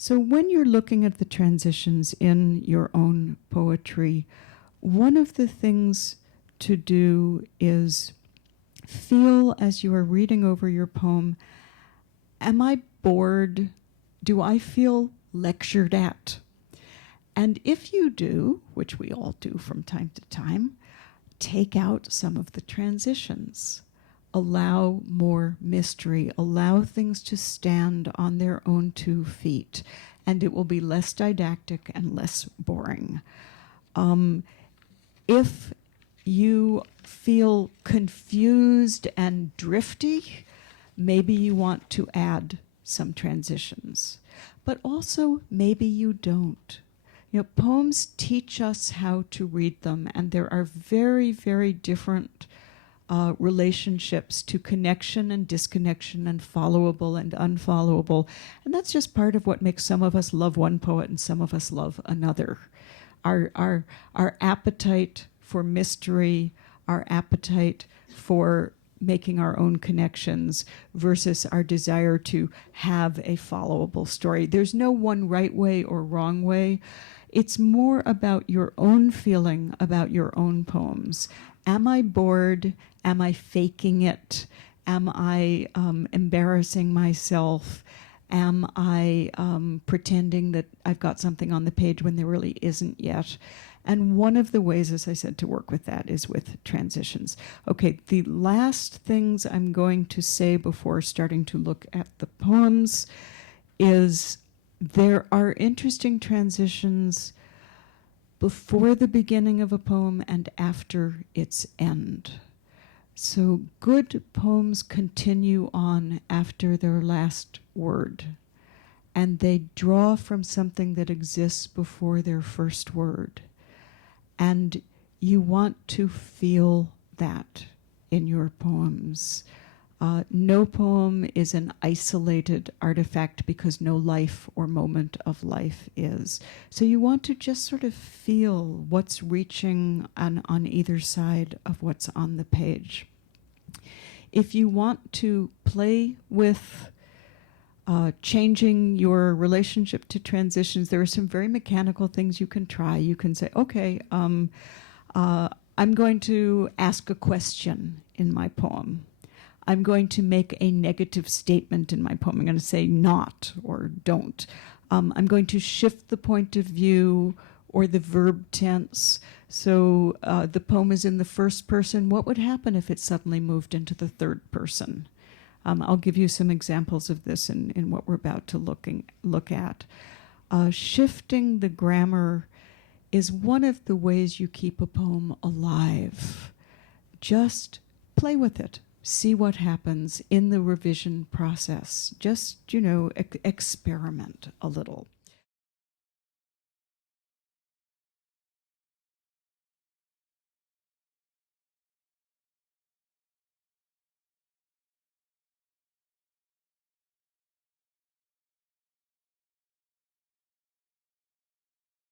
So when you're looking at the transitions in your own poetry, one of the things to do is feel as you are reading over your poem, am I bored? Do I feel lectured at? And if you do, which we all do from time to time, take out some of the transitions. Allow more mystery. Allow things to stand on their own 2 feet, and it will be less didactic and less boring. If you feel confused and drifty, maybe you want to add some transitions. But also, maybe you don't. You know, poems teach us how to read them, and there are very, very different relationships to connection and disconnection and followable and unfollowable. And that's just part of what makes some of us love one poet and some of us love another. Our appetite for mystery, our appetite for making our own connections versus our desire to have a followable story. There's no one right way or wrong way. It's more about your own feeling about your own poems. Am I bored? Am I faking it? Am I embarrassing myself? Am I pretending that I've got something on the page when there really isn't yet? And one of the ways, as I said, to work with that is with transitions. Okay, the last things I'm going to say before starting to look at the poems is there are interesting transitions before the beginning of a poem and after its end. So good poems continue on after their last word, and they draw from something that exists before their first word. And you want to feel that in your poems. No poem is an isolated artifact because no life or moment of life is. So you want to just sort of feel what's reaching on either side of what's on the page. If you want to play with changing your relationship to transitions, there are some very mechanical things you can try. You can say, okay, I'm going to ask a question in my poem. I'm going to make a negative statement in my poem. I'm going to say not or don't. I'm going to shift the point of view or the verb tense. So the poem is in the first person. What would happen if it suddenly moved into the third person? I'll give you some examples of this in what we're about to look at. Shifting the grammar is one of the ways you keep a poem alive. Just play with it. See what happens in the revision process. Just, experiment a little.